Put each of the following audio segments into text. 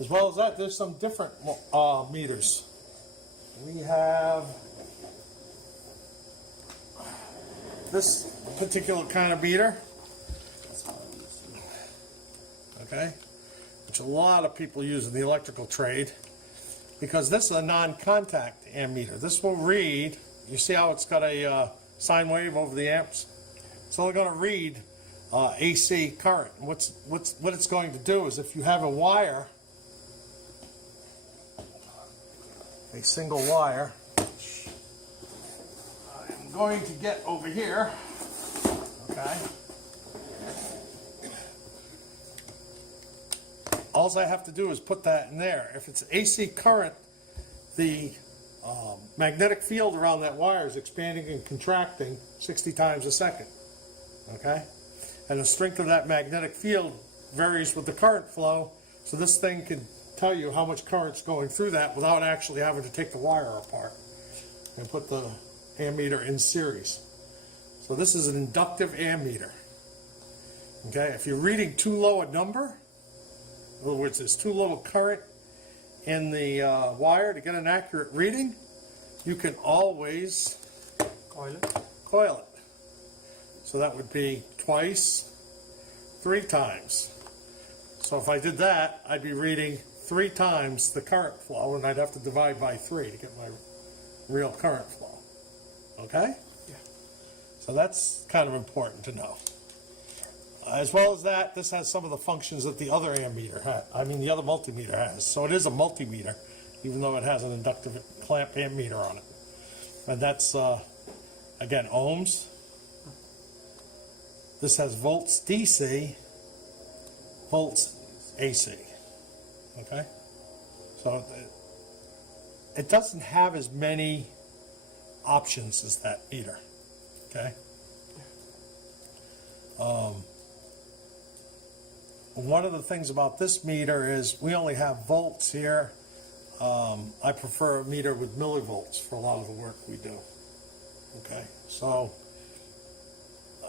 As well as that, there's some different meters. We have this particular kind of meter, okay, which a lot of people use in the electrical trade, because this is a non-contact ammeter. This will read, you see how it's got a sine wave over the amps? It's only going to read AC current. What it's going to do is, if you have a wire, a single wire, I'm going to get over here, okay? All I have to do is put that in there. If it's AC current, the magnetic field around that wire is expanding and contracting 60 times a second, okay? And the strength of that magnetic field varies with the current flow, so this thing can tell you how much current's going through that without actually having to take the wire apart and put the ammeter in series. So this is an inductive ammeter. Okay, if you're reading too low a number, in other words, there's too little current in the wire to get an accurate reading, you can always coil it. So that would be twice, 3 times. So if I did that, I'd be reading 3 times the current flow, and I'd have to divide by 3 to get my real current flow. Okay? Yeah. So that's kind of important to know. As well as that, this has some of the functions that the other ammeter has. I mean, the other multimeter has. So it is a multimeter, even though it has an inductive clamp ammeter on it. And that's, again, ohms. This has volts DC, volts AC. Okay? So it doesn't have as many options as that meter. Okay? One of the things about this meter is we only have volts here. I prefer a meter with millivolts for a lot of the work we do. Okay? So,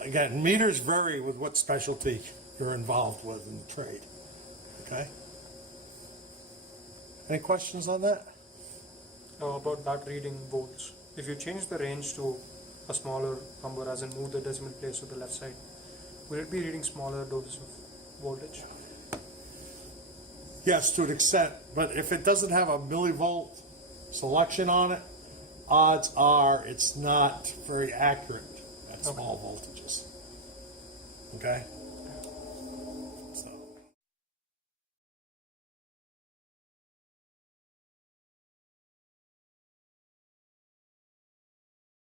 again, meters vary with what specialty you're involved with in the trade. Okay? Any questions on that? About that reading volts. If you change the range to a smaller number, as in move the decimal place to the left side, will it be reading smaller doses of voltage? Yes, to an extent, but if it doesn't have a millivolt selection on it, odds are it's not very accurate at small voltages. Okay?